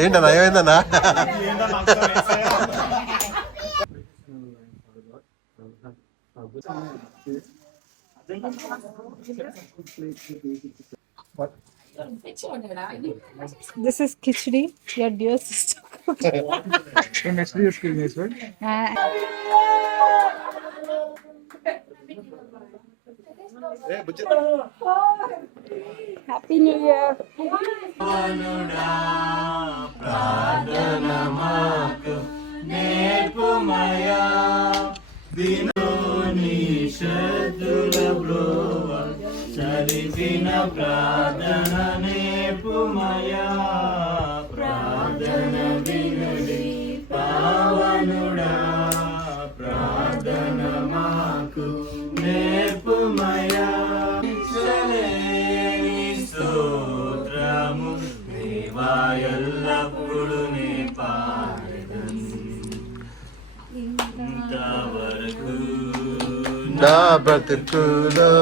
ఏంటన్నా ఏమైందన్నా? This is khichdi, your dear sister. Next day skill is right. Happy New Year. చదివిన ప్రార్థన నేర్పుమయా ప్రార్థన వినుడి పావనుడా ప్రార్థన మాకు నేర్పుమయా స్తోత్రము దేవా ఎల్లప్పుడు నే పాడెదను ఇంతవరకు నా బ్రతుకులో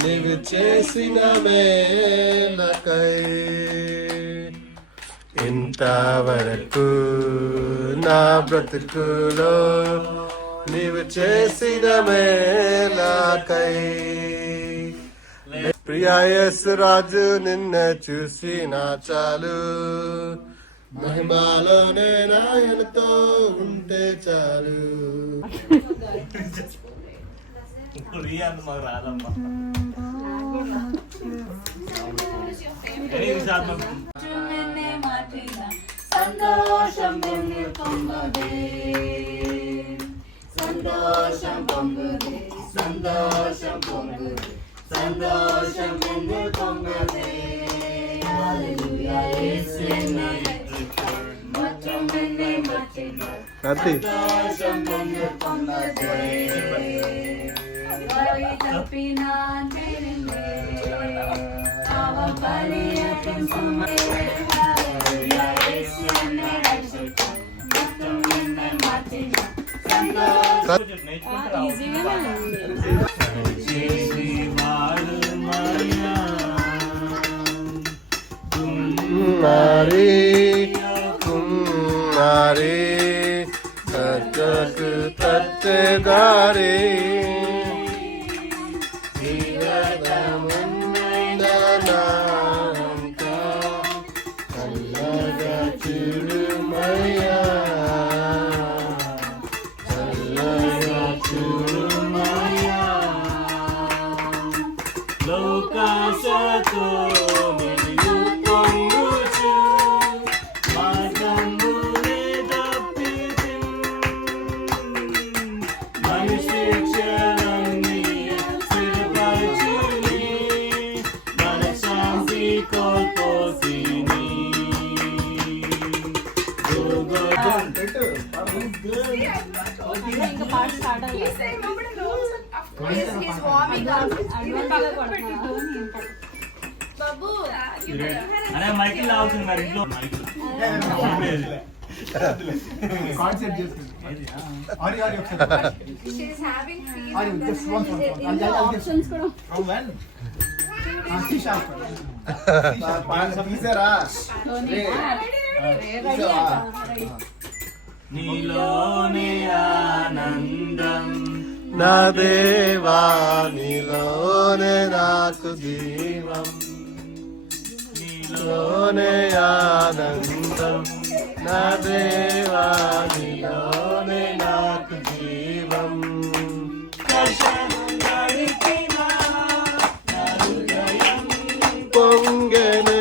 నీవు చేసిన మేలకై ఇంతవరకు నా బ్రతుకులో నీవు చేసిన మేలకై ప్రియా యేసు రాజు నిన్న చూసిన చాలు మహిమాలోనే నాయనతో ఉంటే చాలు. సంతోషం పొంగుదే సంతోషం పొంగుదే సంతోషం పొంగుదే సంతోషం పొంగుదే హల్లెలూయా యేసునే మత్తుమనే మత్తునా సంతోషం పొంగుదే వరి తప్పినా నిన్నే ఆవ పరియతం సుమే హల్లెలూయా యేసునే మత్తుమనే మత్తునా కుమారి కుమారి తట్టకు తట్టదారి అరే మైకిల్ అవుతుంది మరి ఇంట్లో కాన్సెప్ట్ చేస్తుంది ఆరి ఆరి she is having aari just one options కూడా ఫ్రమ్ వెన్ టీ షాప్ తీసారా నీలోనే ఆనందం నా దేవా నీలోనే నాకు జీవం నీలోనే ఆనందం నా దేవా నీలోనే నాకు జీవం పొంగనే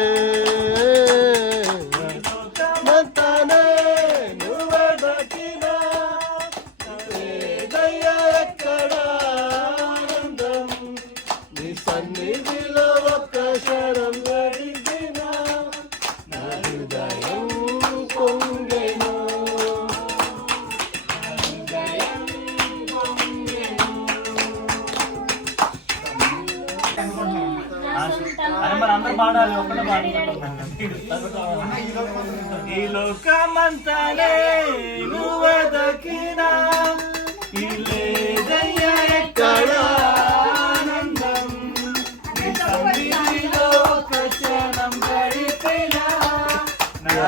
సన్నిధిలో ఒక్క శరం గడిచిన నా హృదయం పొంగెను మరి అందరు పాడాలి ఒక్కటే ఈ లోకమంతానే నువ్వు దక్కినా లేదయ్యా ఎక్కడ ఆనందం నీ సన్నిధిలో ఒక క్షణం గడిపినా నా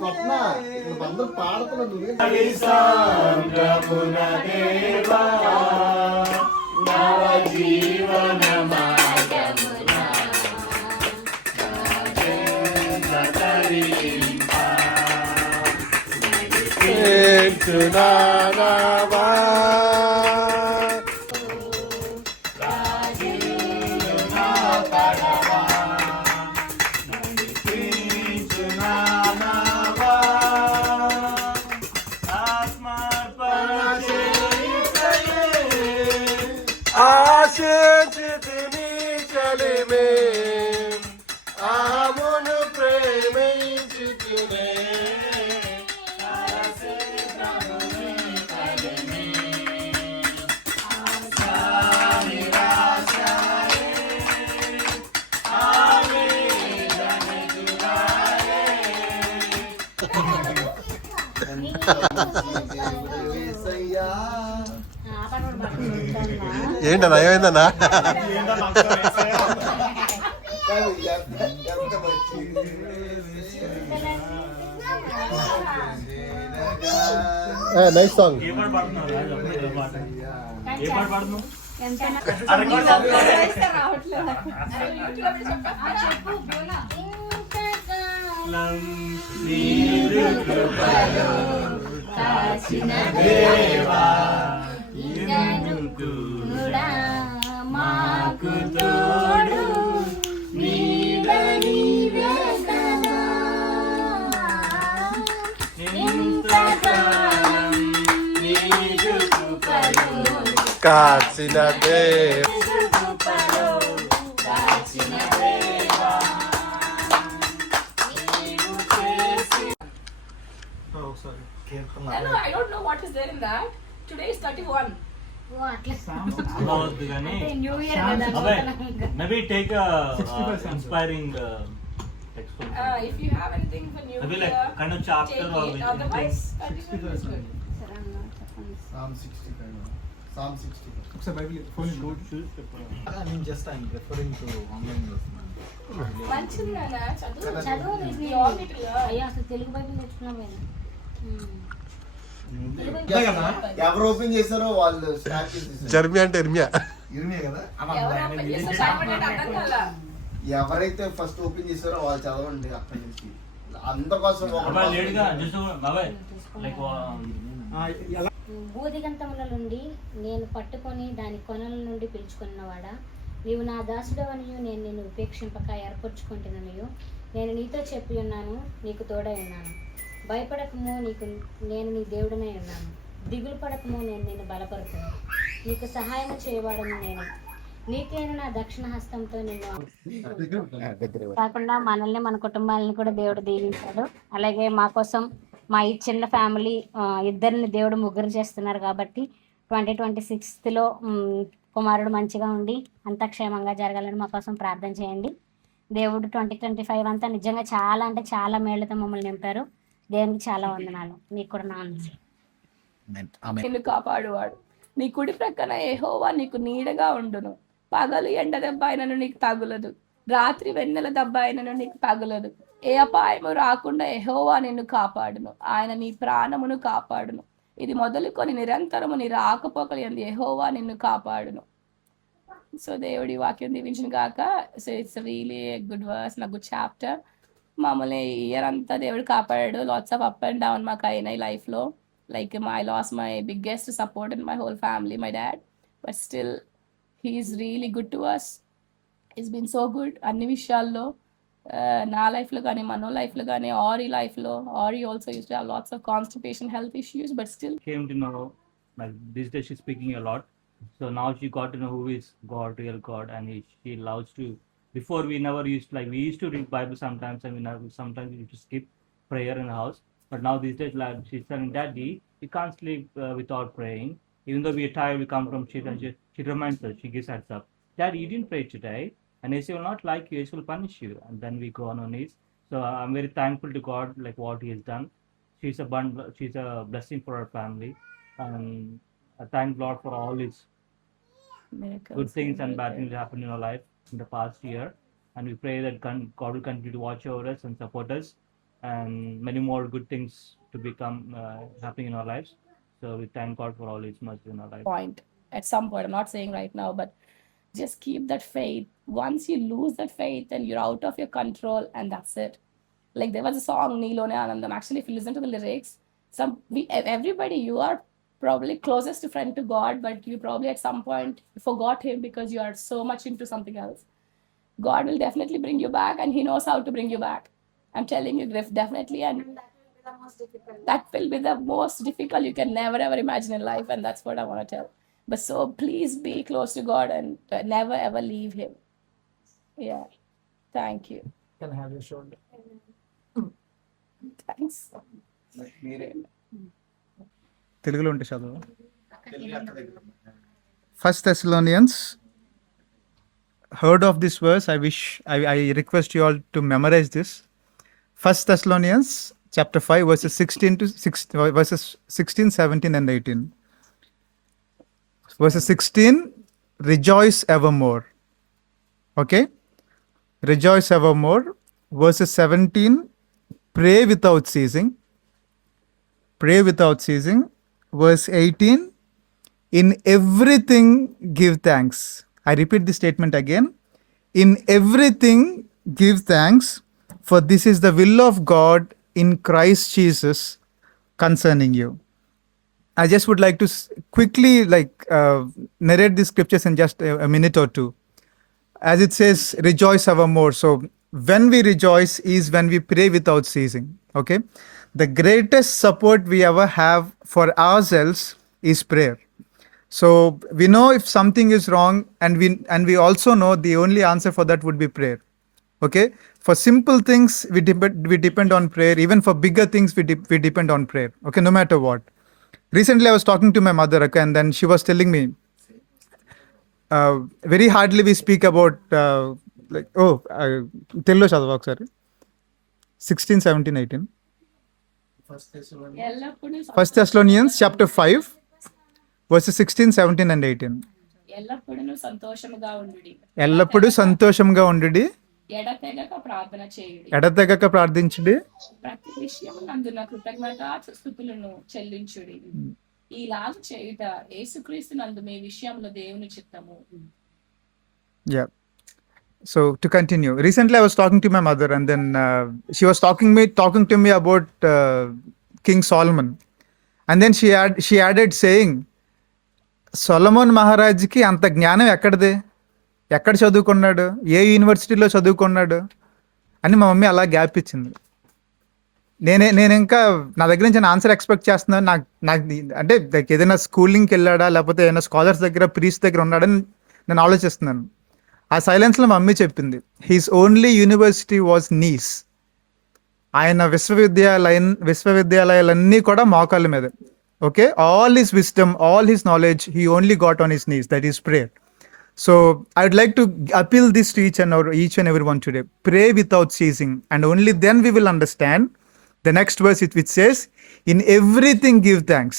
స్వప్న అందరూ పాడుతున్నారు నువ్వే ఆశించితిని చలిమే ఆమును ప్రేమించితినే ఏంటన్నా ఏమైందన్నా నైస్ సాంగ్ ఏ పాట పాడుతున్నావు రాజు? ఏ పాట? ఏ పాట పాడుతున్నావు? మాకు తోడు నీడ నీవే కదా ఇంతకాలం నీదు కృపలో కాచిన దేవ కృపలో కాచిన దేవా నీవు చేసి No, I don't know what is there in that. Today is 31. ఓ అట్లా అలా వద్దు కానీ న్యూ ఇయర్ కదా అబ్బాయి maybe take inspiring text If you have anything for New maybe Year, like kind of chapter take or it. Otherwise, 31 is good. Psalm 60 kind of. Psalm 60. ఒకసారి Bible phone నేను just I'm referring to online మంచిది నాన్న, చదువు. చదువు You all need to learn. అయ్యో అసలు తెలుగు బైబిల్ నేర్చుకున్నా పోయినా ఎవరు ఓపెన్ చేశారో వాళ్ళు స్టార్ట్ చేసేసారు జర్మి అంటే ఎర్మియా ఇరిమే కదా ఎవరు open చేస్తే చదవమంటే అర్థం కాలా. ఎవరైతే ఫస్ట్ ఓపెన్ చేశారో వాళ్ళు చదవండి అక్కడి నుంచి అందుకోసం అబ్బాయి లేట్గా జస్ట్ బాబాయ్ లైక్ భూదిగంతముల నుండి నేను పట్టుకొని దాని కొనల నుండి పిలుచుకున్నవాడా నీవు నా దాసుడవనియు నేను నిన్ను ఉపేక్షింపక ఏర్పరచుకుంటున్నాను నేను నీతో చెప్పి ఉన్నాను నీకు తోడై ఉన్నాను భయపడకము నేను నీ దేవుడనై ఉన్నాను దిగులు పడకము నేను నిన్ను బలపరుతాను నీకు సహాయం చేయవాడను నేను నీతి అయిన నా దక్షిణ హస్తంతో నిన్ను కాకుండా మనల్ని మన కుటుంబాలను కూడా దేవుడు దీవించాడు అలాగే మా కోసం మా ఈ చిన్న ఫ్యామిలీ ఇద్దరిని దేవుడు ముగ్గురు చేస్తున్నారు కాబట్టి 2026లో కుమారుడు మంచిగా ఉండి అంతా క్షేమంగా జరగాలని మా కోసం ప్రార్థన చేయండి దేవుడు 2025 అంతా నిజంగా చాలా అంటే చాలా మేళ్లతో మమ్మల్ని నింపారు దేవునికి చాలా వందనాలు మీకు కూడా నా నిన్ను కాపాడువాడు నీ కుడి ప్రక్కన యెహోవా నీకు నీడగా ఉండును పగలు ఎండ దెబ్బ అయినను నీకు తగులదు రాత్రి వెన్నెల దెబ్బ అయినను నీకు తగులదు ఏ అపాయము రాకుండా యెహోవా నిన్ను కాపాడును ఆయన నీ ప్రాణమును కాపాడును ఇది మొదలుకొని నిరంతరము నీ రాకపోకలు యందు యెహోవా నిన్ను కాపాడును సో దేవుడి వాక్యం దీవించును గాక so it's really good verse నా గుడ్ చాప్టర్ మామూలు ఇయర్ అంతా దేవుడు కాపాడాడు lots of up and down మాకు అయినాయి లైఫ్లో like I lost my biggest support in my whole family, my dad, but still he's really good to us. He's been so good అన్ని విషయాల్లో నా లైఫ్లో కానీ మనో లైఫ్లో కానీ ఆరి లైఫ్లో ఆరి also use to have lots of constipation health issues but still came to know like these days she's speaking a lot, so now she got to know who is God, real God, and she loves to. Before we never used, like we used to read Bible sometimes and we never, sometimes we used to skip, prayer in the house. But now these days, like she's telling Daddy, you can't sleep without praying. Even though we are tired, we come from shit, and she reminds us, she gives heads up. Daddy, you didn't pray today, and Yeshua will not like you, Yeshua will punish you. And then we go on our knees. So I'm very thankful to God, like what He has done. She's a blessing for our family, and I thank Lord for all His Miracles good things and bad every things day. that happened in our life in the past year. And we pray that God will continue to watch over us and support us, and many more good things to become happening in our lives. So we thank God for all His mercy in our life. Point at some point. I'm not saying right now, but just keep that faith. Once you lose that faith, then you're out of your control, and that's it. Like there was a song Neelone Anandam. Actually, if you listen to the lyrics, everybody, you are probably closest to friend to God, but you probably at some point forgot Him because you are so much into something else. God will definitely bring you back, and He knows how to bring you back. I'm telling you, Griff, definitely, and that will be the most difficult you can never ever imagine in life, and that's what I want to tell. But so please be close to God and never ever leave Him. Yeah, thank you. Can I have your shoulder? Thanks. తెలుగులో ఉంటే చదువు. First Thessalonians. Heard of this verse? I request you all to memorize this. First Thessalonians chapter 5 verses 16, 17 and 18. Verses 16, rejoice evermore. Okay? Rejoice evermore. Verses 17, pray without ceasing. Pray without ceasing. Verse 18, in everything give thanks. I repeat the statement again. In everything give thanks, for this is the will of God in Christ Jesus concerning you. I just would like to quickly narrate these scriptures in just a minute or two. As it says, rejoice evermore. So when we rejoice is when we pray without ceasing. Okay? The greatest support we ever have for ourselves is prayer. So we know if something is wrong, and we also know the only answer for that would be prayer. Okay? For simple things, we depend on prayer. Even for bigger things, we depend on prayer. Okay? No matter what. Recently, I was talking to my mother, okay, and then she was telling me, very hardly we speak about, Tello chadava okasari. 16, 17, 18. First Thessalonians chapter 5, verses 16, 17 and 18. ఎల్లప్పుడూ సంతోషముగా ఉండుడి. ఎల్లప్పుడూ సంతోషంగా ఉండుడి, ఎడతెగక ప్రార్థన చేయుడి. ఎడతెగక ప్రార్థించుడి, ప్రతి విషయము నందున కృతజ్ఞతాస్తుతులను చెల్లించుడి. ఈలాగు చేయుట యేసుక్రీస్తు నందు మీ విషయంలో దేవుని చిత్తము. Yeah. So to continue, recently I was talking to my mother, and then she was talking to me about King Solomon, and then she added saying, Solomon మహారాజుకి అంత జ్ఞానం ఎక్కడిదే, ఎక్కడ చదువుకున్నాడు, ఏ యూనివర్సిటీలో చదువుకున్నాడు అని మా మమ్మీ అలా గ్యాప్ ఇచ్చింది. నేను ఇంకా నా దగ్గర నుంచి ఆన్సర్ ఎక్స్పెక్ట్ చేస్తున్నాను. నాకు అంటే ఏదైనా స్కూలింగ్కి వెళ్ళాడా, లేకపోతే ఏదైనా స్కాలర్స్ దగ్గర, ప్రీస్ట్ దగ్గర ఉన్నాడని నేను ఆలోచిస్తున్నాను. ఆ సైలెన్స్లో మా మమ్మీ చెప్పింది, his only university was knees. ఆయన విశ్వవిద్యాలయాలన్నీ కూడా మోకాళ్ళ మీద. Okay, all his wisdom, all his knowledge he only got on his knees, that is prayer. So I would like to appeal this to each and everyone today. Pray without ceasing, and only then we will understand the next verse which says, in everything give thanks.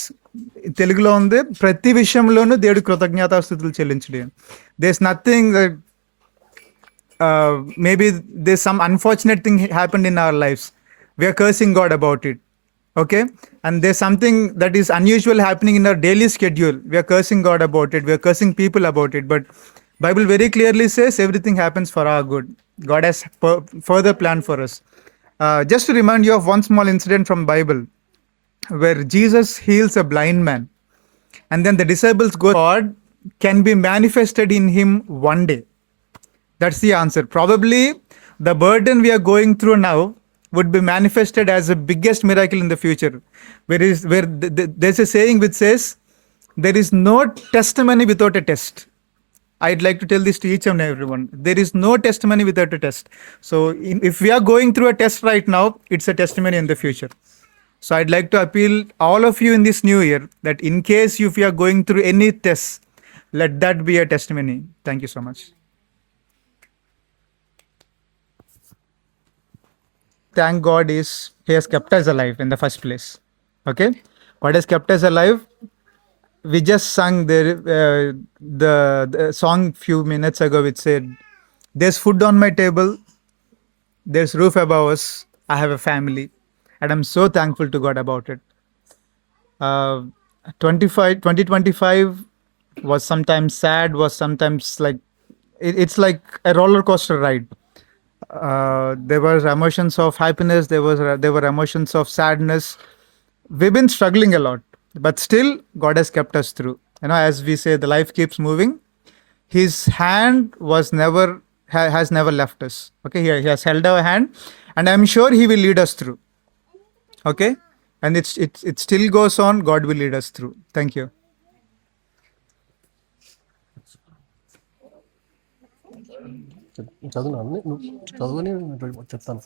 తెలుగులో ఉంది, ప్రతి విషయంలోనూ దేవుడి కృతజ్ఞతాస్తుతులు చెల్లించుడి. There's nothing that maybe there's some unfortunate thing happened in our lives. We are cursing God about it. Okay, and there's something that is unusual happening in our daily schedule. We are cursing God about it. We are cursing people about it. But Bible very clearly says everything happens for our good. God has further planned for us. Just to remind you of one small incident from Bible, where Jesus heals a blind man, and then the disciples go, God can be manifested in him one day. That's the answer. Probably the burden we are going through now would be manifested as the biggest miracle in the future. There's a saying which says, there is no testimony without a test. I'd like to tell this to each and everyone. There is no testimony without a test. So if we are going through a test right now, it's a testimony in the future. So I'd like to appeal all of you in this new year that in case if you are going through any tests, let that be a testimony. Thank you so much. Thank God is He has kept us alive in the first place. Okay, God has kept us alive. We just sung the song few minutes ago, which said, "There's food on my table, there's roof above us, I have a family," and I'm so thankful to God about it. 2025 was sometimes sad, was sometimes like it's like a roller coaster ride. There were emotions of happiness, there were emotions of sadness. We've been struggling a lot, but still God has kept us through. As we say, the life keeps moving. His hand has never left us. Okay, He has held our hand, and I'm sure He will lead us through. Okay, and it still goes on. God will lead us through. Thank you. చదువు నాన్న, నువ్వు చదువుని చెప్తాను.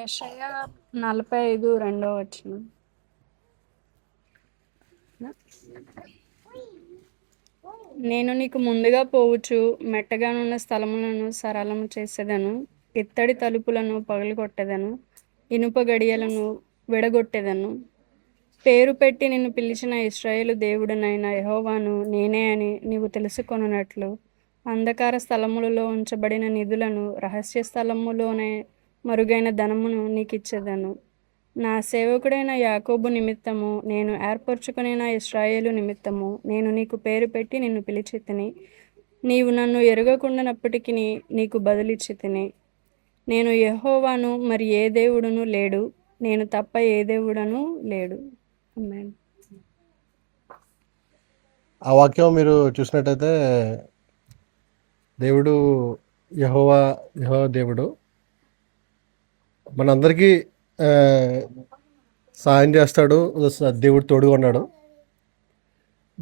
యెషయా 45:2 నేను నీకు ముందుగా పోవచ్చు, మెట్టగానున్న స్థలములను సరళము చేసేదను, ఇత్తడి తలుపులను పగలగొట్టెదను, ఇనుప గడియలను విడగొట్టెదను. పేరు పెట్టి నిన్ను పిలిచిన ఇశ్రాయేలు దేవుడనైన యెహోవాను నేనే అని నీవు తెలుసుకొనున్నట్లు అంధకార స్థలములలో ఉంచబడిన నిధులను, రహస్య స్థలములోనే మరుగైన ధనమును నీకిచ్చేదను. నా సేవకుడైన యాకోబు నిమిత్తము, నేను ఏర్పరచుకుని ఇశ్రాయేలు నిమిత్తము నేను నీకు పేరు పెట్టి నిన్ను పిలిచితిని. నీవు నన్ను ఎరుగకుండానప్పటికీ నీకు బదులిచ్చితిని. నేను యెహోవాను, మరి ఏ దేవుడును లేడు, నేను తప్ప ఏ దేవుడను లేడు. ఆమేన్. ఆ వాక్యం మీరు చూసినట్టయితే దేవుడు యెహోవా దేవుడు మనందరికీ సహాయం చేస్తాడు. దేవుడు తోడుగా ఉన్నాడు.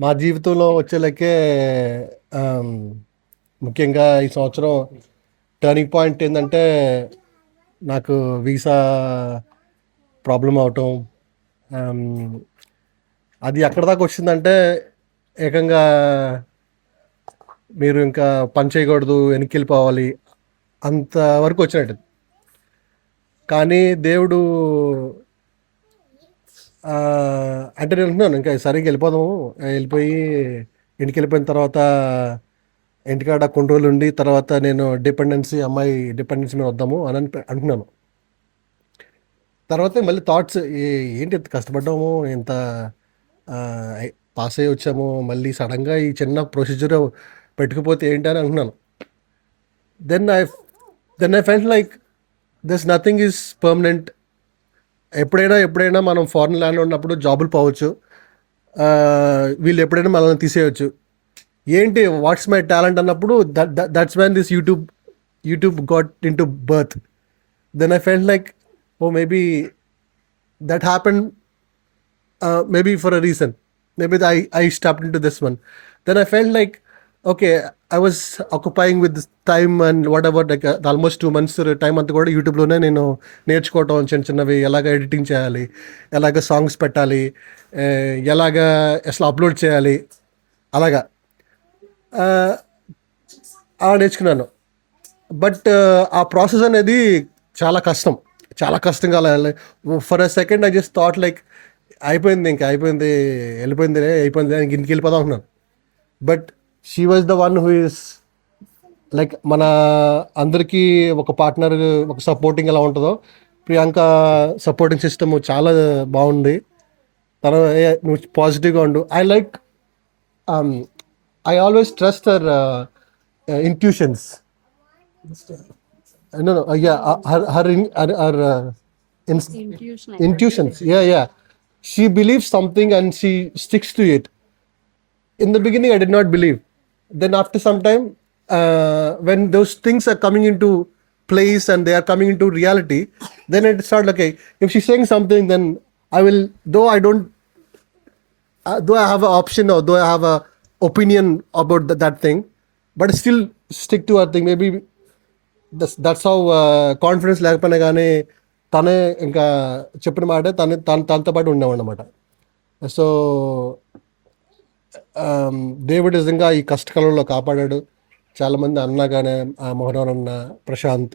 మా జీవితంలో వచ్చేలకే ముఖ్యంగా ఈ సంవత్సరం టర్నింగ్ పాయింట్ ఏంటంటే నాకు వీసా ప్రాబ్లం అవటం. అది ఎక్కడి దాకా వచ్చిందంటే ఏకంగా మీరు ఇంకా పని చేయకూడదు, వెనక్కి వెళ్ళిపోవాలి అంతవరకు వచ్చినట్టు. కానీ దేవుడు అంటే నేను అంటున్నాను ఇంకా సరిగ్గా వెళ్ళిపోయి ఇంటికి వెళ్ళిపోయిన తర్వాత ఇంటికాడ కొన్ని రోజులు ఉండి తర్వాత నేను అమ్మాయి డిపెండెన్సీ మీద వద్దాము అని అంటున్నాను. తర్వాత మళ్ళీ థాట్స్ ఏంటి ఇంత కష్టపడ్డాము, ఇంత పాస్ అయ్యి వచ్చాము, మళ్ళీ సడన్గా ఈ చిన్న ప్రొసీజర్ పెట్టుకుపోతే ఏంటి అని అంటున్నాను. Then I felt like this nothing is permanent. ఎప్పుడైనా మనం ఫారిన్ ల్యాండ్లో ఉన్నప్పుడు జాబులు పోవచ్చు, వీళ్ళు ఎప్పుడైనా మనల్ని తీసేయచ్చు. ఏంటి వాట్స్ మై టాలెంట్ అన్నప్పుడు that's when this YouTube got in to birth. Then I felt like maybe that happened maybe for a reason. Maybe I stepped into this one. Then I felt like, okay, I was occupying with this time and whatever, like almost 2 months time అంతా కూడా యూట్యూబ్లోనే నేను నేర్చుకోవటం చిన్నవి, ఎలాగ ఎడిటింగ్ చేయాలి, ఎలాగ సాంగ్స్ పెట్టాలి, ఎలాగ అసలు అప్లోడ్ చేయాలి, అలాగా నేర్చుకున్నాను. బట్ ఆ ప్రాసెస్ అనేది చాలా కష్టంగా for a second I just thought like అయిపోయింది ఇంటికి వెళ్ళిపోదాం అనుకున్నాను. But she was the one who is like మన అందరికీ ఒక పార్ట్నర్, ఒక సపోర్టింగ్ ఎలా ఉంటుందో ప్రియాంక సపోర్టింగ్ సిస్టమ్ చాలా బాగుంది. నువ్వు పాజిటివ్గా ఉండు. I always trust her intuitions. No, yeah, her intuitions. Yeah. She believes something and she sticks to it. In the beginning, I did not believe. Then after some time, when those things are coming into place and they are coming into reality, then it started, okay, if she's saying something, then I will, though I don't though I have a option though I have a opinion about that thing but still stick to our thing maybe that's how confidence లేకపోయినా కానీ తనే ఇంకా చెప్పిన మాట తనతో పాటు ఉండేవాడు అనమాట. సో దేవుడు నిజంగా ఈ కష్టకాలంలో కాపాడాడు. చాలామంది అన్నా కానీ మోహన్ అన్న, ప్రశాంత్,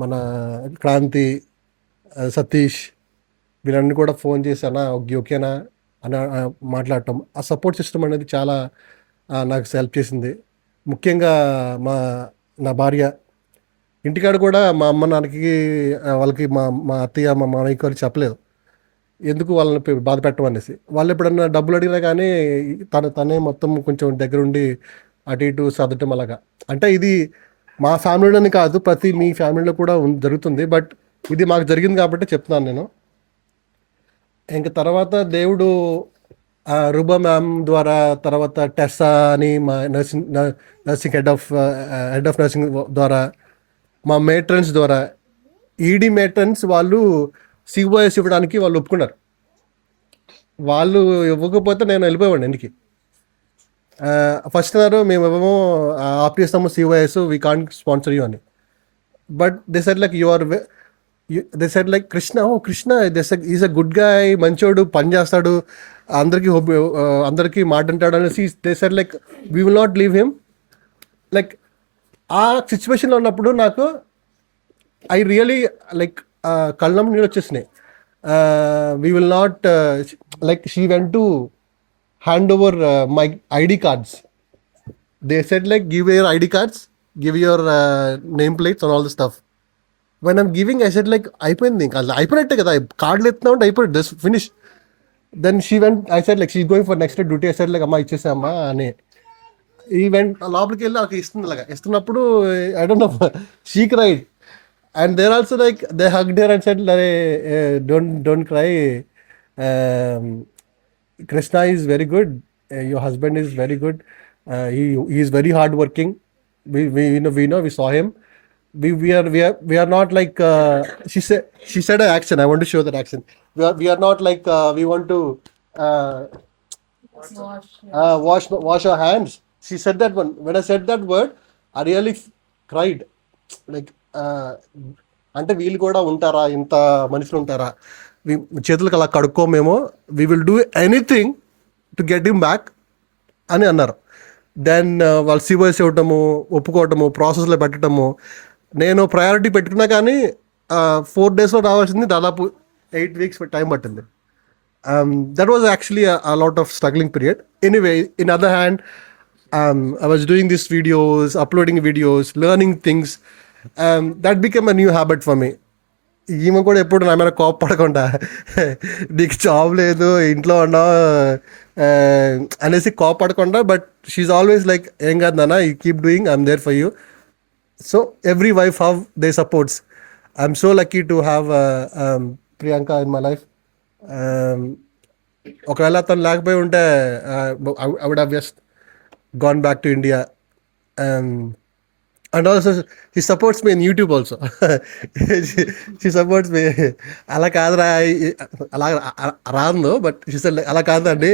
మన క్రాంతి, సతీష్ వీళ్ళన్నీ కూడా ఫోన్ చేసి అన్న ఓకేనా అని మాట్లాడటం, ఆ సపోర్ట్ సిస్టమ్ అనేది చాలా నాకు హెల్ప్ చేసింది. ముఖ్యంగా నా భార్య ఇంటికాడ కూడా మా అమ్మ నాన్నకి వాళ్ళకి మా అత్తయ్య మా మామయ్యకి వాళ్ళు చెప్పలేదు, ఎందుకు వాళ్ళని బాధ పెట్టమనేసి. వాళ్ళు ఎప్పుడన్నా డబ్బులు అడిగినా కానీ తనే మొత్తం కొంచెం దగ్గరుండి అటు ఇటు సర్దటం అలాగా. అంటే ఇది మా ఫ్యామిలీలోనే కాదు, మీ ఫ్యామిలీలో కూడా జరుగుతుంది, బట్ ఇది మాకు జరిగింది కాబట్టి చెప్తున్నాను నేను. ఇంక తర్వాత దేవుడు రూబా మ్యామ్ ద్వారా, తర్వాత టెస్సా అని మా నర్సింగ్ హెడ్ ఆఫ్ నర్సింగ్ ద్వారా, మా మేట్రన్స్ ద్వారా, ఈడీ మేట్రన్స్ వాళ్ళు సిఓఎస్ ఇవ్వడానికి వాళ్ళు ఒప్పుకున్నారు. వాళ్ళు ఇవ్వకపోతే నేను వెళ్ళిపోయాను ఇంటికి. ఫస్ట్ అన్నారు మేము ఏమో ఆప్ చేస్తాము సిఓఎస్, వీ కాంట్ స్పాన్సర్ యూ అని. But they said like they said like Krishna is a good guy, మంచోడు, పని చేస్తాడు, అందరికీ మాట అంటాడు అనేసి they said like we will not leave him. Like ఆ సిచ్యువేషన్లో ఉన్నప్పుడు నాకు ఐ రియలీ లైక్ కళ్ళం నీళ్ళు వచ్చేసినాయి. We will not like she went to hand over my ID cards. They said like give your ID cards, give your name plates and all the stuff. When I'm giving I said like అయిపోయింది, ఇంకా అయిపోయినట్టే కదా, కార్డులు ఎత్తున్నా ఉంటే అయిపోయింది, just finish. Then she went, I said like she going for next duty. I said like అమ్మా ఇచ్చేసామ్మా అని. ఈవెంట్ లోపలికి వెళ్ళి అక్కడ ఇస్తున్నప్పుడు I don't know she cried and there also like they hugged her and said don't cry, Krishna is very good, your husband is very good, he is very hard working, we know, we saw him, we are not like she said an action, I want to show that action. We are not like we want to wash our hands. She said that one. When I said that word, I really cried. Like అంటే వీళ్ళు కూడా ఉంటారా, ఇంత మనుషులు ఉంటారా, చేతులకు అలా కడుక్కోమేమో, we will do anything to get him back అని అన్నారు. దెన్ వాళ్ళు సిఓఎస్ ఇవ్వటము, ఒప్పుకోవటము, ప్రాసెస్లో పెట్టడము. నేను ప్రయారిటీ పెట్టుకున్నా కానీ 4 daysలో రావాల్సింది దాదాపు 8 weeks టైం పట్టింది. That was actually a lot of struggling period. Anyway, in other hand, I was doing these videos, uploading videos, learning things. That became a new habit for me. ఈమె కూడా ఎప్పుడు నా మీద కోపపడకుండా నీకు జాబ్ లేదు, ఇంట్లో ఉన్నావు అనేసి కోపపడకుండా, బట్ షీఈ్ ఆల్వేస్ లైక్ ఏం కాదు నాన్న, you keep doing, I'm there for you. So every wife have they supports. I'm so lucky to have Priyanka in my life. ఒకవేళ తను లేకపోయి ఉంటే I would have just gone back to India. And also she supports me in YouTube also. she supports me. అలా కాదురా, అలా రాదు, but she said అలా కాదండి.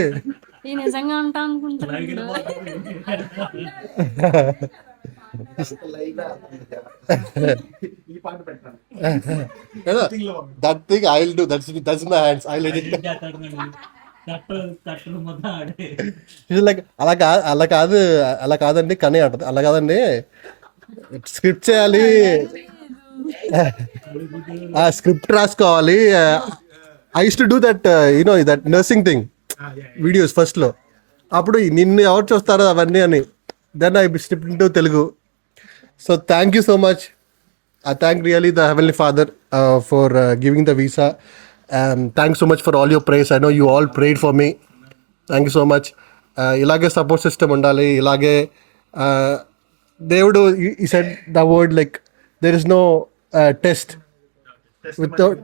ఈ నిజంగా ఉంటా అనుకుంటున్నాను. That thing I will do. That's in my hands. I will edit. Like అలా కాదండి కానీ అంటది, అలా కాదండి స్క్రిప్ట్ చేయాలి, స్క్రిప్ట్ రాసుకోవాలి. I use to do that that nursing thing videos ఫస్ట్లో. అప్పుడు నిన్ను ఎవరు చూస్తారో అవన్నీ అని. Then I script into Telugu. So thank you so much. I thank really the Heavenly Father for giving the visa. Thanks so much for all your prayers. I know you all prayed for me. Thank you so much. ఇలాగే support system ఉండాలి. ఇలాగే దేవుడు he said the word like there is no test without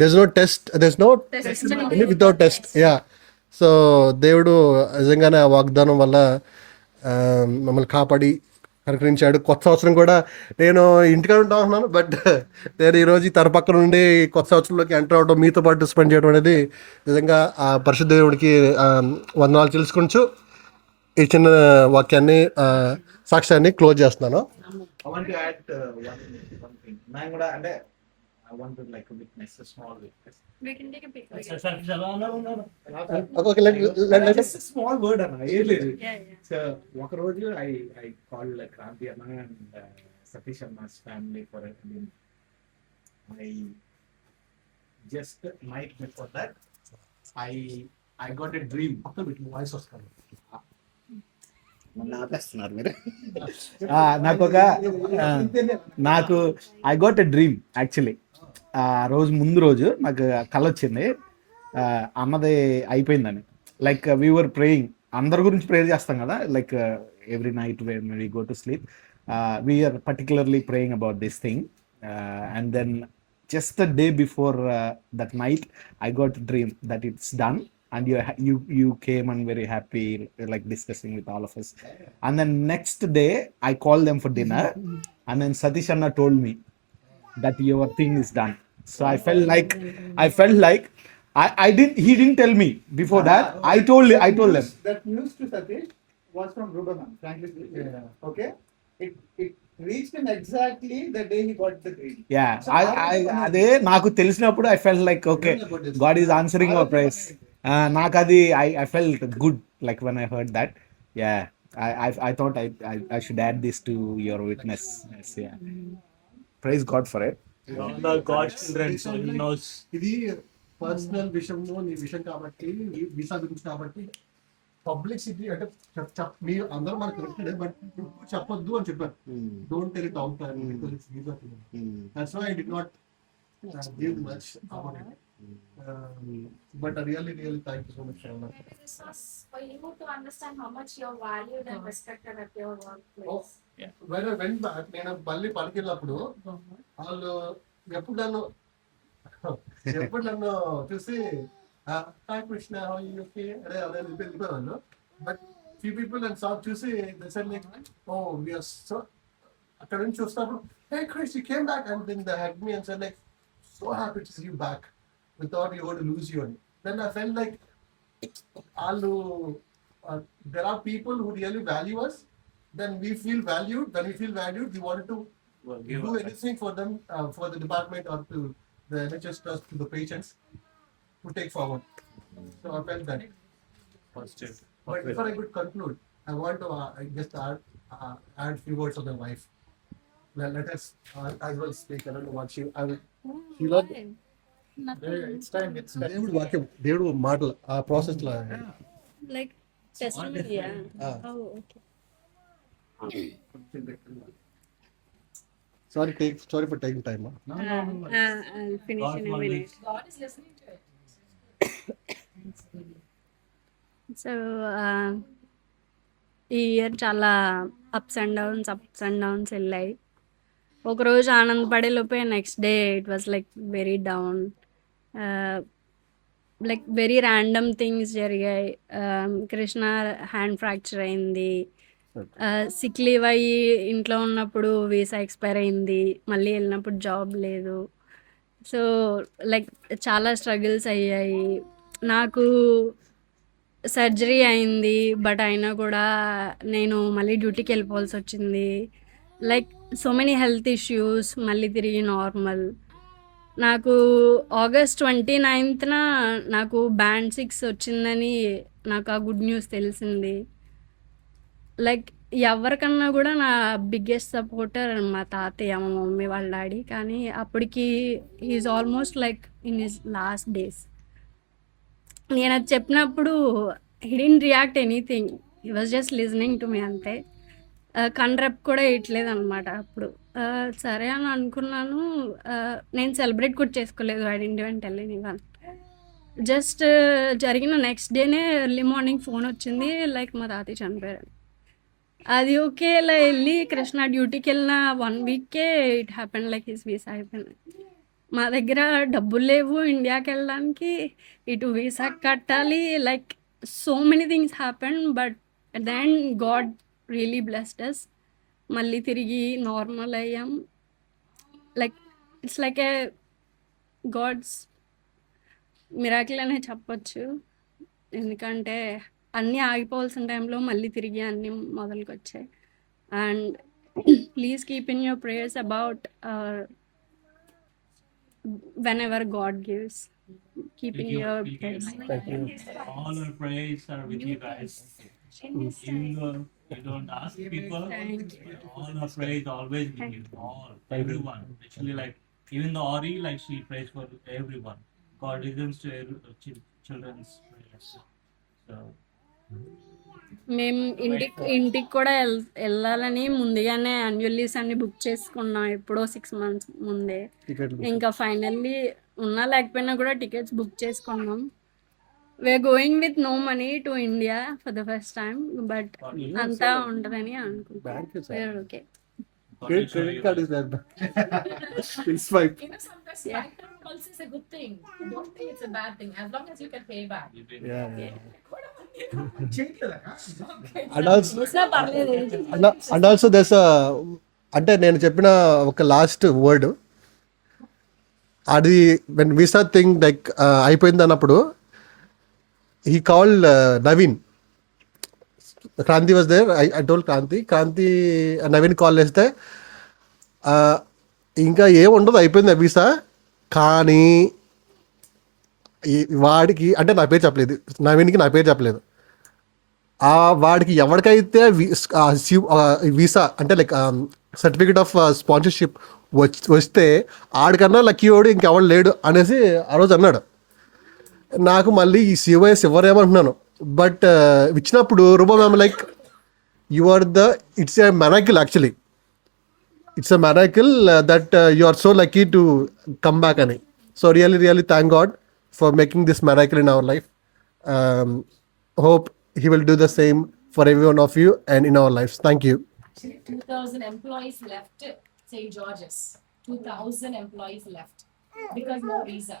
there's no test without test. Yeah. So దేవుడు నిజంగానే ఆ వాగ్దానం వల్ల మమ్మల్ని కాపాడి అనుగ్రహించాడు. కొత్త సంవత్సరం కూడా నేను ఇంటికాడ ఉంటా ఉంటున్నాను, బట్ నేను ఈరోజు తన పక్క నుండి కొత్త సంవత్సరంలోకి ఎంటర్ అవడం, మీతో పాటు స్పెండ్ చేయడం అనేది నిజంగా ఆ పరిశుద్ధ దేవుడికి వందనాలు తెలుసుకుంటూ ఈ చిన్న వాక్యాన్ని సాక్ష్యాన్ని క్లోజ్ చేస్తున్నాను. I want to add one thing. నేను కూడా అంటే I want to like witness a small witness. Okay, Just a small word అన్న, ఏం లేదు. So ఒక రోజు I called క్రాంతి అన్న and సతీష్ అన్న's family for a meal. I just night before that I got a dream. Voice వస్తుంది. నాకు I got a dream actually. ఆ రోజు ముందు రోజు నాకు కళ వచ్చింది, అన్నది అయిపోయిందని. లైక్ వీ వర్ ప్రేయింగ్, అందరి గురించి ప్రేయర్ చేస్తాం కదా, like every night when we go to sleep we're particularly praying about this thing. And then just the day before that night I got a dream that it's done, and you came and very happy, like discussing with all of us. And then next day I called them for dinner, and then Satish Anna told me that your thing is done. So I felt like he didn't tell me before that. I told them That news to Satish was from Rubaman, frankly speaking. Okay? It reached him exactly the day he got the dream. yeah So I అదే నాకు తెలిసినప్పుడు I felt like okay, God is answering our prayers. నాకు అది I felt good like when I heard that. Yeah, I thought I should add this to your witness. Yes, yeah. Praise God for it. all are God's children, so He knows. ఇది పర్సనల్ విషయంలో నీ విషయం కాబట్టి, వీసా గురించి కాబట్టి పబ్లిసిటీ అంటే మీరు అందరూ మనకు కరెక్టెడ్, బట్ చెప్పొద్దు అని చెప్పారు. Don't tell it out because it's visa thing. That's why I did not give much about it. But I really thank you so much for that. This was for you to understand how much you're valued and respected at your workplace. When I went back, నేను మళ్ళీ పలికినప్పుడు వాళ్ళు ఎప్పుడు నన్ను చూసి హాయ్ Krishna how you okay అదే అదే వెళ్ళిపోయారు. బట్ ఫ్యూ పీపుల్ అండ్ సాఫ్ చూసి ఓ వీఆర్ సో, అక్కడ నుంచి చూసినప్పుడు hey Krish you came back, and then they hug me and said like so happy to see you back, we thought we were going to lose you. Then I felt like there are people who really value us. Then we feel valued. When we feel valued, we wanted to do anything for them, for the department or to the NHS trust, to the patients, to take forward. So I felt that. Positive. But before I could conclude, I want to just add few words of my wife. Well, let us as well speak. I don't know what she loved. It's time. It's time. దేవుడు వాక్యం, దేవుడు మాటలు ఆ ప్రాసెస్ లో like testimony. Okay, sorry for taking time. I'll finish in a minute. God is listening to it. So ఈ ఇయర్ చాలా ups and downs వెళ్ళాయి. ఒకరోజు ఆనందపడే లోపే next day it was like very down. Like very random things జరిగాయి. Krishna hand fracture అయింది, sick leave అయ్యి ఇంట్లో ఉన్నప్పుడు వీసా ఎక్స్పైర్ అయింది, మళ్ళీ వెళ్ళినప్పుడు జాబ్ లేదు. సో లైక్ చాలా స్ట్రగుల్స్ అయ్యాయి. నాకు సర్జరీ అయింది, బట్ అయినా కూడా నేను మళ్ళీ డ్యూటీకి వెళ్ళిపోవాల్సి వచ్చింది. Like so many health issues, మళ్ళీ తిరిగి నార్మల్. నాకు ఆగస్ట్ 29th నాకు బ్యాండ్ 6 వచ్చిందని నాకు ఆ గుడ్ న్యూస్ తెలిసింది. లైక్ ఎవరికన్నా కూడా నా బిగ్గెస్ట్ సపోర్టర్ మా తాతయ్య, మా మమ్మీ వాళ్ళ డాడీ. కానీ అప్పటికి is almost like in his last days. నేను అది చెప్పినప్పుడు he didn't react anything, he was just listening to me అంతే. కన్రెప్ కూడా వేయట్లేదు అనమాట. అప్పుడు సరే అని అనుకున్నాను. నేను సెలబ్రేట్ కూడా చేసుకోలేదు. I didn't even tell anyone. Just జరిగిన నెక్స్ట్ డేనే ఎర్లీ మార్నింగ్ ఫోన్ వచ్చింది, లైక్ మా తాతయ్య చనిపోయారు. అది ఓకే, ఇలా వెళ్ళి కృష్ణ డ్యూటీకి వెళ్ళిన 1 weekకే it happen like his visa అయిపోయింది. మా దగ్గర డబ్బులు లేవు ఇండియాకి వెళ్ళడానికి, ఇటు వీసా కట్టాలి. Like so many things happen, but then God really blessed us. మళ్ళీ తిరిగి నార్మల్ అయ్యాం. Like it's like a God's miracle అనే చెప్పొచ్చు. ఎందుకంటే అన్నీ ఆగిపోవాల్సిన టైంలో మళ్ళీ తిరిగి అన్నీ మొదలుకొచ్చాయి. And please keep in your prayers about whenever God gives. Keep in Thank you. your Thank prayers. you. Thank you. All our prayers are with you guys. Even though you don't ask people, Thank you. all our prayers always with you. All, everyone. Actually, like even the Ori, like she prays for everyone. God listens to children's prayers. So మేము ఇంటికి కూడా వెళ్ళాలని ముందుగానే annual leaves అన్ని బుక్ చేసుకున్నాం ఎప్పుడో 6 months ముందే. టికెట్లు ఇంకా ఫైనల్లీ ఉన్నా లేకపోయినా కూడా టికెట్స్ బుక్ చేసుకున్నాం. We're going with no money to India for the first time, but అంతా ఉంటుందని అనుకుంటున్నాం. Bank we're okay. God will show credit you. Card is that it's swipe. You know, sometimes bank loan also is a good thing. Don't think it's a bad thing as long as you can pay back. You've been- and also చూసినా పర్లేదు. And also thus అంటే నేను చెప్పిన ఒక last word అది when visa thing like అయిపోయింది అన్నప్పుడు he called Naveen. Kranti was there. I told Kranti Naveen call చేస్తే ఇంకా ఏం ఉండదు, అయిపోయింది వీసా. కానీ వాడికి అంటే నా పేరు చెప్పలేదు, నవీన్కి నా పేరు చెప్పలేదు. వాడికి ఎవరికైతే వీసా అంటే లైక్ సర్టిఫికేట్ ఆఫ్ స్పాన్సర్షిప్ వస్తే ఆడికన్నా లక్కీ వాడు ఇంకెవడు లేడు అనేసి ఆ రోజు అన్నాడు. నాకు మళ్ళీ ఈ సిఓఎస్ ఇవ్వరేమంటున్నాను, బట్ ఇచ్చినప్పుడు రూపం I'm like you are the it's a miracle actually. It's a miracle that you are so lucky to come back అని. So really thank God for making this miracle in our life. Hope he will do the same for every one of you and in our lives. Thank you. Actually, 2,000 employees left St. George's. 2,000 employees left because no visa.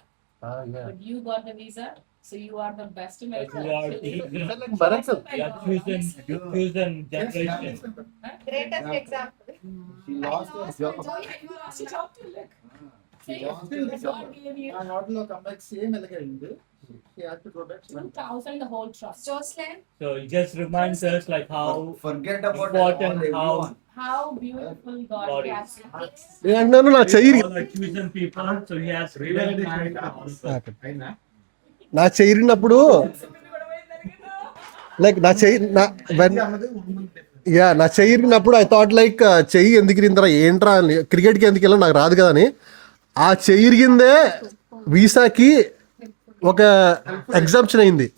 But you got the visa, so you are the best American. You are chosen generation. Greatest example. She lost her job. You lost your job too, look. She lost her job. And not to come back same elegant. She had to go back. 2,000 the whole trust. Jocelyn, So it just reminds us like how Forget about important, how How beautiful God God has. నేను అంటున్నాను నా చెయ్యి all are chosen people. So he has recognized all of us. అయినా నా చెయ్యినప్పుడు లైక్ నా చెయ్యి నా చెయ్యినప్పుడు ఐ థాట్ లైక్ చెయ్యి ఎందుకు ఇరిందిరా ఏంట్రా అని, క్రికెట్కి ఎందుకు వెళ్ళా నాకు రాదు కదా అని. ఆ చెయ్యి ఇరిగిందే వీసాకి ఒక ఎగ్జామ్షన్ అయింది.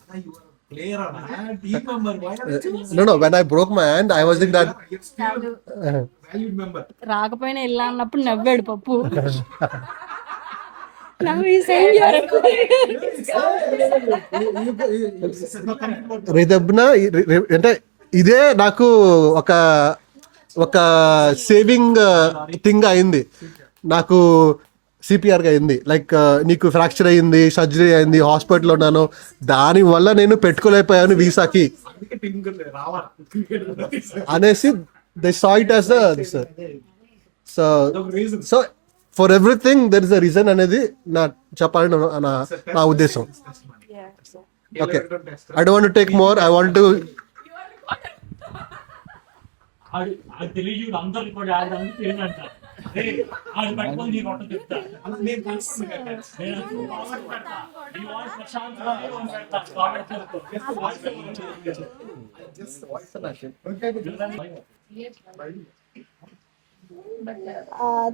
No, when I broke my hand, I was in that. valued member. రాకపోయినా వెళ్ళా అన్నప్పుడు నవ్వాడు పప్పు. Now he's saying you are a రేదబ్బున అంటే ఇదే నాకు ఒక ఒక సేవింగ్ థింగ్ అయింది. నాకు సిపిఆర్గా అయింది, లైక్ నీకు ఫ్రాక్చర్ అయింది, సర్జరీ అయింది, హాస్పిటల్లో ఉన్నాను, దానివల్ల నేను పెట్టుకోలేకపోయాను వీసాకి అనేసి they saw it as so so for everything there is a reason అనేది నా చెప్పాలని నా ఉద్దేశం. Okay, I don't want to take more. I want to అది తెలియదు అందరికి కూడా ఆడడానికి తెలియదంట. ఆడు పట్టుకొని నీకు వంట చెప్తా. నేను పెడతా. ఈ వాడు ప్రశాంత్ పెడతా. Comment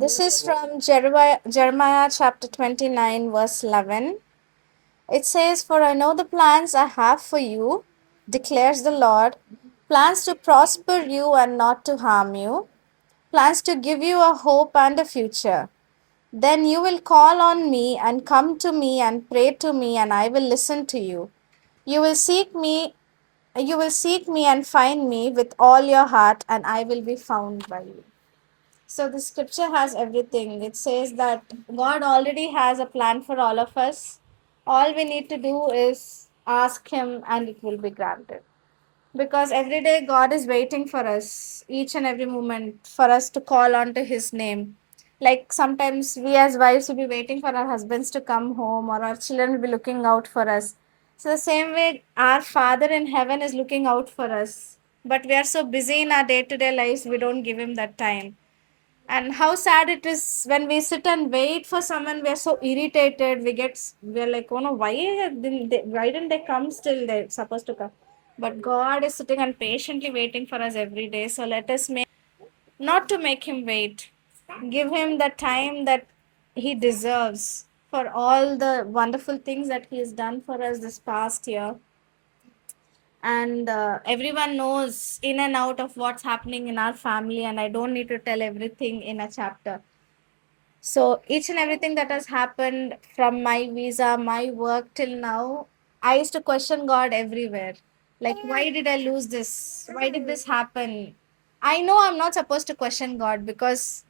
this is from Jeremiah chapter 29, verse 11. It says, "For I know the plans I have for you, declares the Lord, plans to prosper you and not to harm you, plans to give you a hope and a future. Then you will call on me and come to me and pray to me, and I will listen to you. You will seek me and find me with all your heart, and I will be found by you." So the scripture has everything. It says that God already has a plan for all of us. All we need to do is ask Him, and it will be granted. because every day God is waiting for us, each and every moment, for us to call on to His name. Like sometimes we as wives will be waiting for our husbands to come home, or our children will be looking out for us. So, the same way, our Father in heaven is looking out for us. But we are so busy in our day to day lives, we don't give Him that time. And how sad it is when we sit and wait for someone, we are so irritated. We're like, oh no, why didn't they come still? They're supposed to come. But God is sitting and patiently waiting for us every day. So let us make, not to make Him wait, give Him the time that He deserves for all the wonderful things that He has done for us this past year. And everyone knows in and out of what's happening in our family, and I don't need to tell everything in a chapter. So each and everything that has happened, from my visa, my work till now, I used to question God everywhere. Like, why did I lose this? Why did this happen? I know I'm not supposed to question God, because,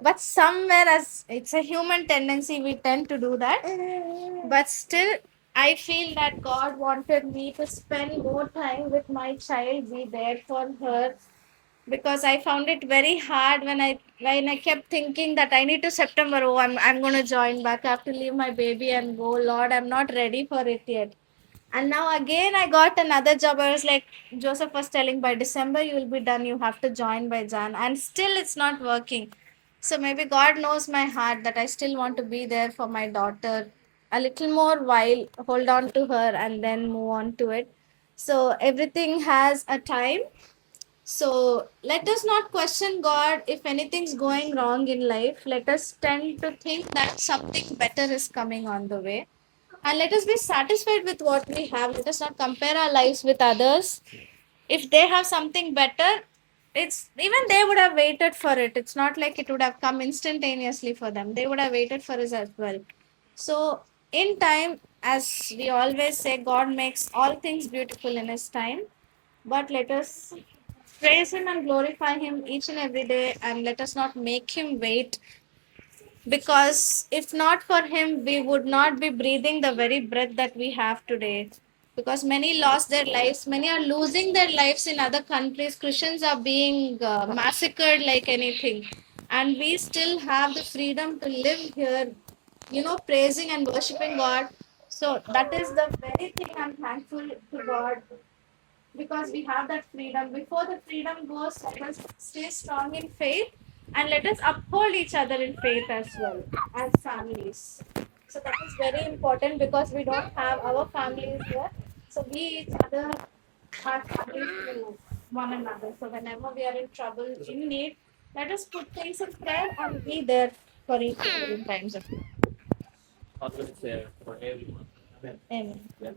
but somewhere, as it's a human tendency, we tend to do that. But still, I feel that God wanted me to spend more time with my child, be there for her, because I found it very hard when I kept thinking that I need to September. Oh, I'm gonna join back. I have to leave my baby and go. Lord, I'm not ready for it yet. And now again, I got another job. I was like, Joseph was telling, by December you will be done. You have to join by Jan, and still it's not working. So maybe God knows my heart that I still want to be there for my daughter a little more while, hold on to her, and then move on to it. So everything has a time. So let us not question God if anything's going wrong in life. Let us tend to think that something better is coming on the way. And let us be satisfied with what we have. Let us not compare our lives with others. If they have something better, it's even they would have waited for it. It's not like it would have come instantaneously for them. They would have waited for us as well. So in time, as we always say, God makes all things beautiful in His time. But let us praise Him and glorify Him each and every day, and let us not make Him wait, because if not for Him, we would not be breathing the very breath that we have today. Because many lost their lives, many are losing their lives in other countries. Christians are being massacred like anything, and we still have the freedom to live here, praising and worshiping God. So that is the very thing I'm thankful to God, because we have that freedom. Before the freedom goes, let us stay strong in faith, and let us uphold each other in faith as well as families. So that is very important, because we don't have our families here. So we each other are families to one another. So whenever we are in trouble, in need, let us put things in prayer and be there for each other in times of need. Always there for everyone. Amen. The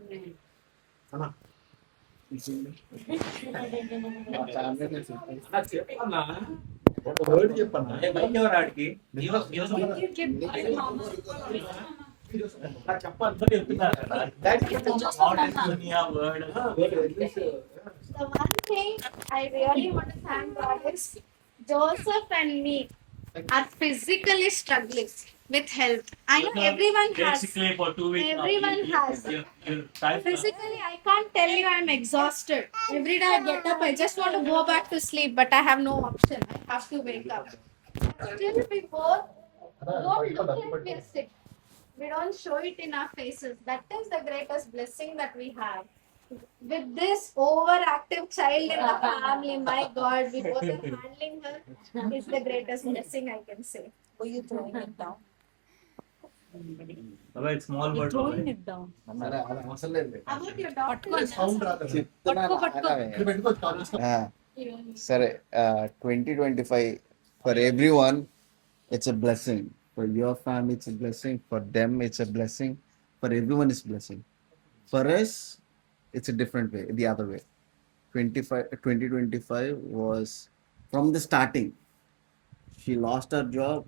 one thing I really want to thank God is, Joseph and me are physically struggling with health. I know everyone has. Basically, for 2 weeks now, Everyone has. you're tired. Physically, I can't tell you I'm exhausted. Every day I get up, I just want to go back to sleep, but I have no option. I have to wake up. Still, we both don't look like we are sick. We don't show it in our faces. That is the greatest blessing that we have. With this overactive child in the family, my God, we both are handling her, is the greatest blessing I can say. Were you throwing it down? Alright, small word. Throwing it down. About your daughter. Sound రాదు. సరే 2025 for everyone it's a blessing, for your family it's a blessing, for them it's a blessing, for everyone it's a blessing. For us it's a different way, the other way. 2025 was from the starting. She lost her job.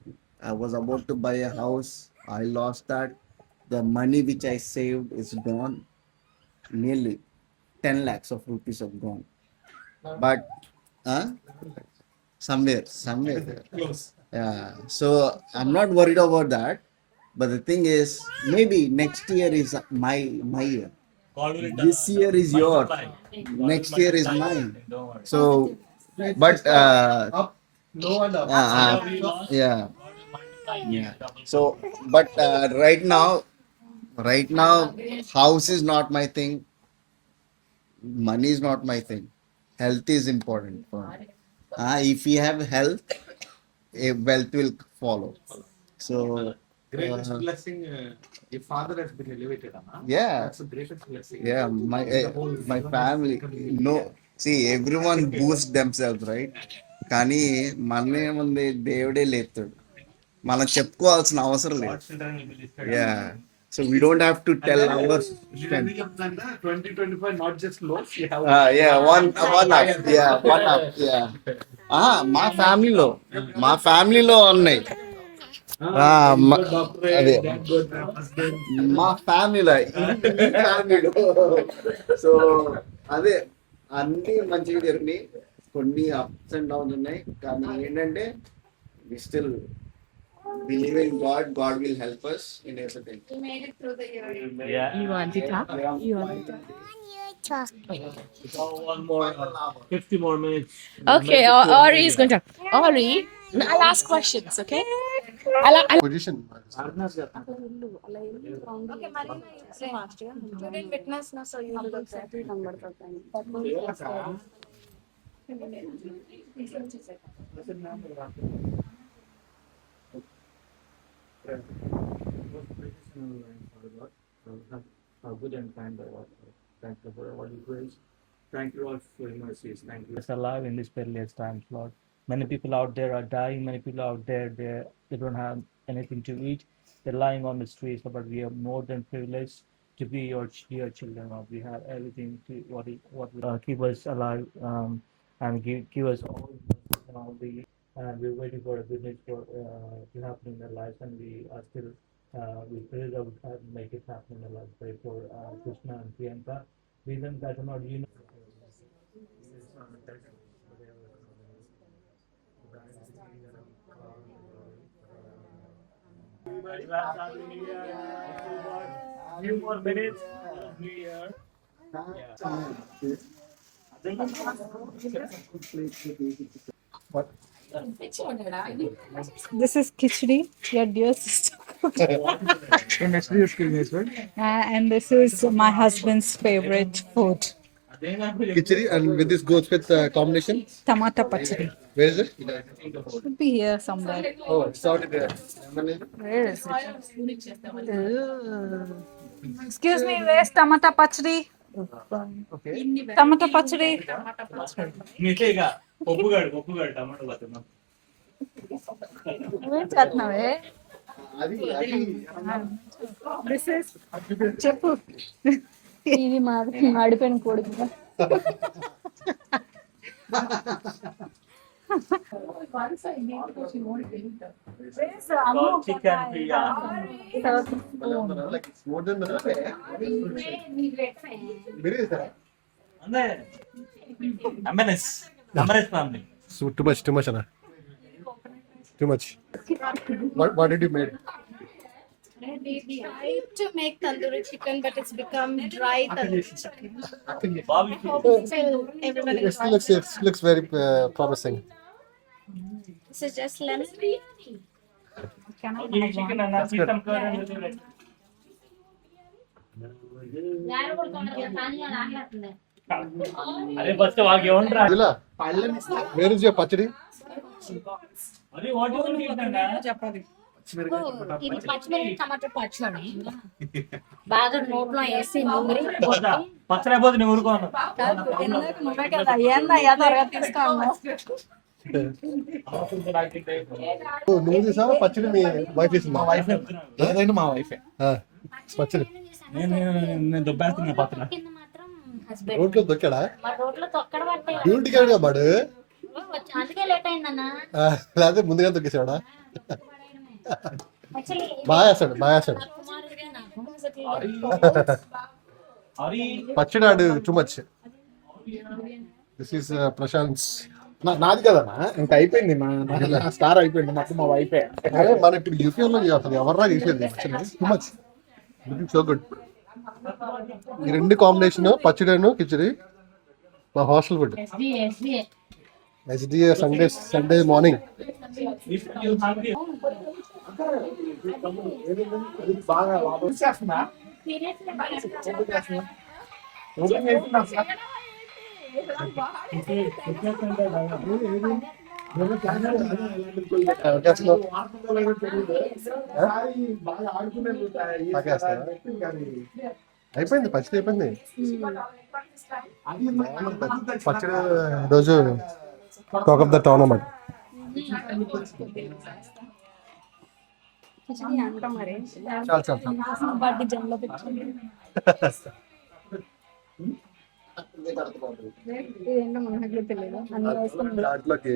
I was about to buy a house. I lost that. The money which I saved is gone. Nearly 10 lakhs of rupees have gone. But somewhere yeah, so I'm not worried about that. But the thing is, maybe next year is my year. God will This year is yours. multiply. Next year is mine. Don't worry. So, but Up, low and up. uh, We lost. yeah, God will multiply. yeah. So, but right now, house is not my thing. Money is not my thing. Health is important for me. If we have health, wealth will follow. So, Greatest blessing, your father has been elevated, Anna. yeah, That's the greatest blessing. yeah. My family. No, see, everyone boosts themselves, right? కానీ మన ఏముంది, దేవుడే లేపుతాడు. మనం చెప్పుకోవాల్సిన అవసరం లేదు. God's children will be listed. Yeah. So we don't have to tell our నేను strength. ఎందుకు చెప్తానంటే 2025 not just lows, you have Yeah, one up. Yeah, one up. Yeah. మా ఫ్యామిలీలో ఉన్నాయి. అదే మా ఫ్యామిలీలో సో అదే అన్ని మంచిగా జరిగినాయి. కొన్ని అప్స్ అండ్ డౌన్స్ ఉన్నాయి, కానీ ఏంటంటే we still believe in God. God will help us in everything. Yeah. You want to talk? You want to talk? So one more 50 more minutes. Okay, Ori is going to talk. Ori, I'll ask questions, okay? Position. Student witness, no, so you will exactly number the time. How good and kind thou art. Thank you for all your grace. Thank you, Lord, for your mercies. Thank you. Us alive in these perilous times, Lord. Many people out there are dying. Many people out there, they don't have anything to eat. They're lying on the streets, but we are more than privileged to be your dear children, Lord. We have everything to what will keep us alive and give us all the and we're waiting for a goodness to happen in their lives, and we are still we pray that we can make it happen in their lives. Pray for Krishna and Priyanka. Reason that are not few more minutes. New Year. This is khichdi, your dear sister. And this is my husband's favorite food, Khichdi, and with this goes with combination. tomato pachadi. Where is it? Should be here somewhere. Oh, it's already there. Where is it? Excuse me, where's tomato pachadi? Tomato pachadi. నితేగా ఒప్పుగాడు tomato pachadi ఏం చేస్తున్నావే? This is చెప్పు. ఇది మాడిపోయిన కోడి Where's Ammu? Chicken Priya Like it's more than అందే MNS family. So too much, Anna. Too much. What did you make? Tried to make tandoori chicken, but it's become dry tandoori chicken. Bobby Hopefully, everyone It looks very promising. This is just lemon. Chicken అన్న చికెన్ అరే ఫస్ట్ వాళ్ళకి ఏమంటారా Adila, where is your pachadi? అరే what you want ఇది పచ్చిమిరపకాయ టమాటో పచ్చడి బాగా నోట్లో వేసి నూరి పచ్చడి అయిపోతే నేను ఊరుకోను. నువ్వే కదా ఏందయ్యా త్వరగా తీసుకోండి. Oh, నువ్వు తీసావా పచ్చడి? మీ వైఫ్ ఇస్ మా వైఫ్ ఏదైనా మా వైఫే. పచ్చడి నేను దుబ్బేస్తున్నా పచ్చడి. కింద మాత్రం హస్బెండ్ రోడ్లో దొక్కాడా? మా రోడ్లో తొక్కడ పట్టే డ్యూటీకి వెళ్ళగా బాడు, అందుకే లేట్ అయిందన్న. లేకపోతే ముందుగా దొక్కేసాడా? యాక్చువల్లీ బాగా వేస్తాడు. కుమారుడిగా నాకు అరే పచ్చడి ఆడు too much. This is Prashant. నాది కదన్నా, ఇంకా అయిపోయింది. నా స్టార్ అయిపోయింది, మొత్తం మా వైఫే. అదే మన ఇప్పుడు యూపీఎల్లో అసలు ఎవర్రా చేసేది పచ్చడి? Too much. Looking so good. ఈ రెండు కాంబినేషన్ పచ్చడిను కిచడి మా hostel food. SDA Sunday morning. బాగా చేస్తున్నా అయిపోయింది, పచ్చడి అయిపోయింది. పచ్చడి ఈరోజు టాక్ ఆఫ్ ద టౌన్ అన్నమాట. కిచిడి అంట మరి చాలు చాలు చాలు. వాటి జన్లో పెట్టుకోండి. ఇదేంటో మనకు తెలియదు. అన్ని వేసుకుని దాంట్లోకి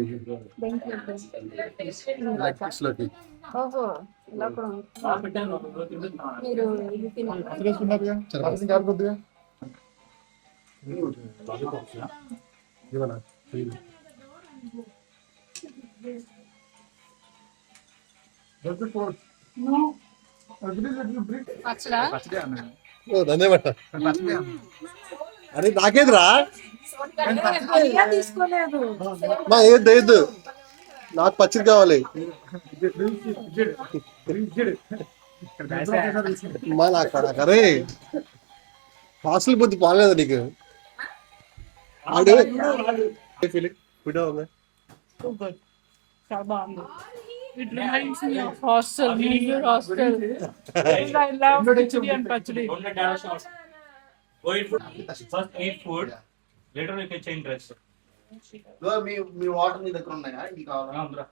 దేంట్లో లెగ్ పీస్ లోకి ఓహో ఇలా కూడా ఉంది. మీరు ఇది తినాలి. ఇవ్వనా? పచ్చడా? ఓ ధన్యవాద. అరే నాకేదిరా తీసుకోలేదు. మా ఏది ఏదు నాకు పచ్చడి కావాలి. మా నాకు అరే హాస్టల్ బుద్ధి బాగాలేదు నీకు. ఆడు ఫుడ్ చాలా బాగుంది. It reminds me of hostel, New Year hostel. I love khichdi and pachdi. First eat food, later you can change dress. మీ వాటర్ మీ దగ్గర ఉన్నాయా? ఇంకా కావాలా?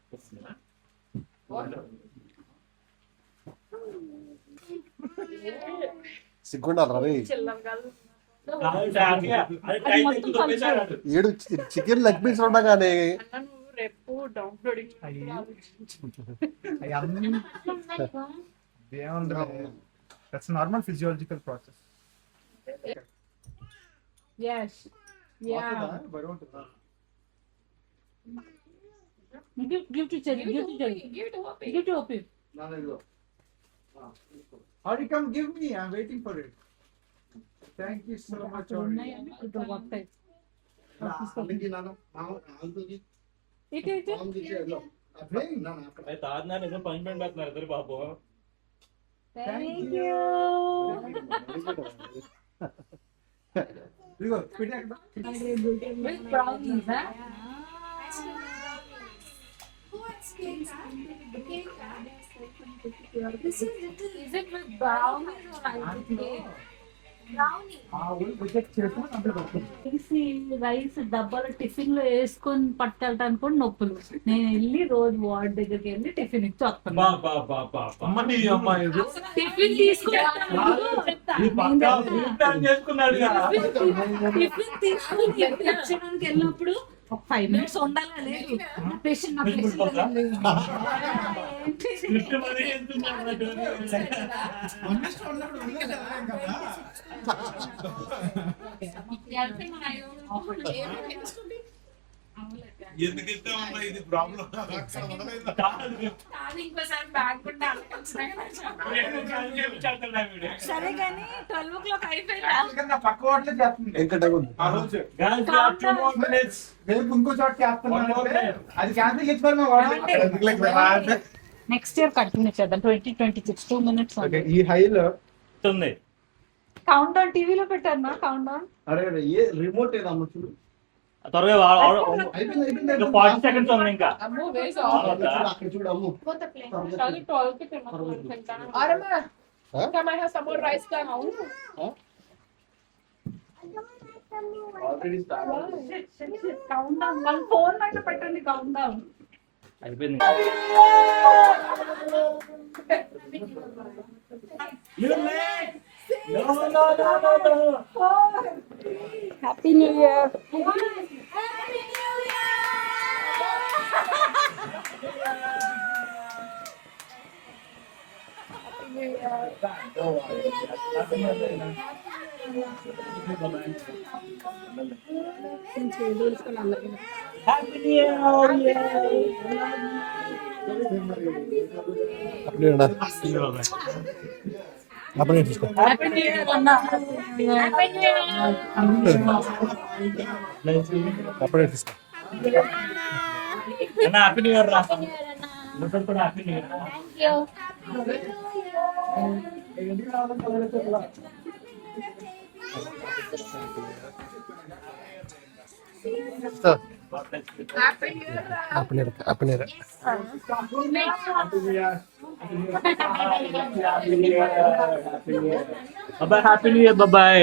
సిగ్గుండాలి రే. ఏడు చికెన్ లెగ్ పీస్ ఉండగానే రేపు downloading That's a normal physiological process. yes yeah give to Cherry, give to Opi. Or you come give me, I'm waiting for it. Thank you so much. Punishment పెడుతున్నారు ఇద్దరు బాబు. Thank you. With brownies, huh? Is it with brownies or ice cream? Rice డబ్బాలో టిఫిన్ లో వేసుకొని పట్టడానికి కూడా నొప్పులు. నేను వెళ్ళి రోజు వార్డ్ దగ్గరికి వెళ్ళి టిఫిన్ ఇచ్చి వస్తాను. టిఫిన్ తీసుకుని ఇచ్చడానికి వెళ్ళినప్పుడు ఒక 5 minutes ఉండాలా లేదు పేషెంట్ ఇది ప్రాబ్లం. సరే కానీ 12 o'clock అయిపోయింది. పక్క వాటిలో చేస్తుంది. ఇంకా టైం ఉంది. రేపు ఇంకో చోట చేస్తున్నాను. అది క్యాన్సిల్ చేసుకోవాలి. నెక్స్ట్ ఇయర్ కంటిన్యూ చేద్దాం. 2026 2 minutes ఈ హైలో ఉంది. కౌంట్ డౌన్ టీవీలో పెట్టారు నా కౌంట్ డౌన్. అరే ఏ రిమోట్ ఏదో అమ్మ చూడు. త్వరగా 40 seconds ఉంది ఇంకా. అక్కడ చూడు అమ్ము. ఆల్రెడీ కౌంట్ డౌన్ మన ఫోన్ పైన పెట్టండి కౌంట్ డౌన్. అయిపోయింది. Happy new year. అప్పుడే తీసుకో. అప్పుడే తీసుకో. అన్న హ్యాపీ న్యూ ఇయర్ రా. నువ్వు కూడా హ్యాపీ న్యూ ఇయర్. అప్పుడే బాబాయ్ హ్యాపీ న్యూ ఇయర్ బాబాయ్.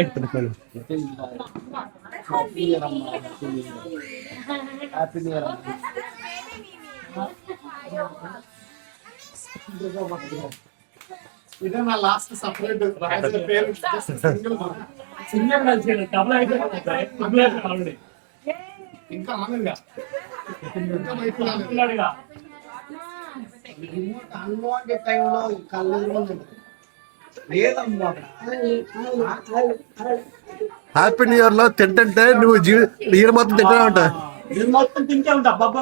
ఇదే నా లాస్ట్ సపరేట్ రాసిన పేరు సింగర్ కలిసి డబుల్ అయితే ఆల్రెడీ ఇంకా ఆనందంగా ఇంకా బయటకు రాలేదు. ఉన్నాడుగా. అన్వాంటెడ్ టైంలో కళ్ళు లేదమ్మా. హ్యాపీ న్యూ ఇయర్ లో తింటుంటే నువ్వు ఇయర్ మొత్తం తింటూనే ఉంటావు. ఇది మొత్తం తింటే ఉంటా. బాబా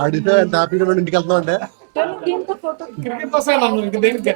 ఆడితే ఎంత హ్యాపీగా ఉండి ఇంటికి వెళ్తున్నావు అంటే క్రికెట్ వస్తాయి నన్ను ఇంక దేనికి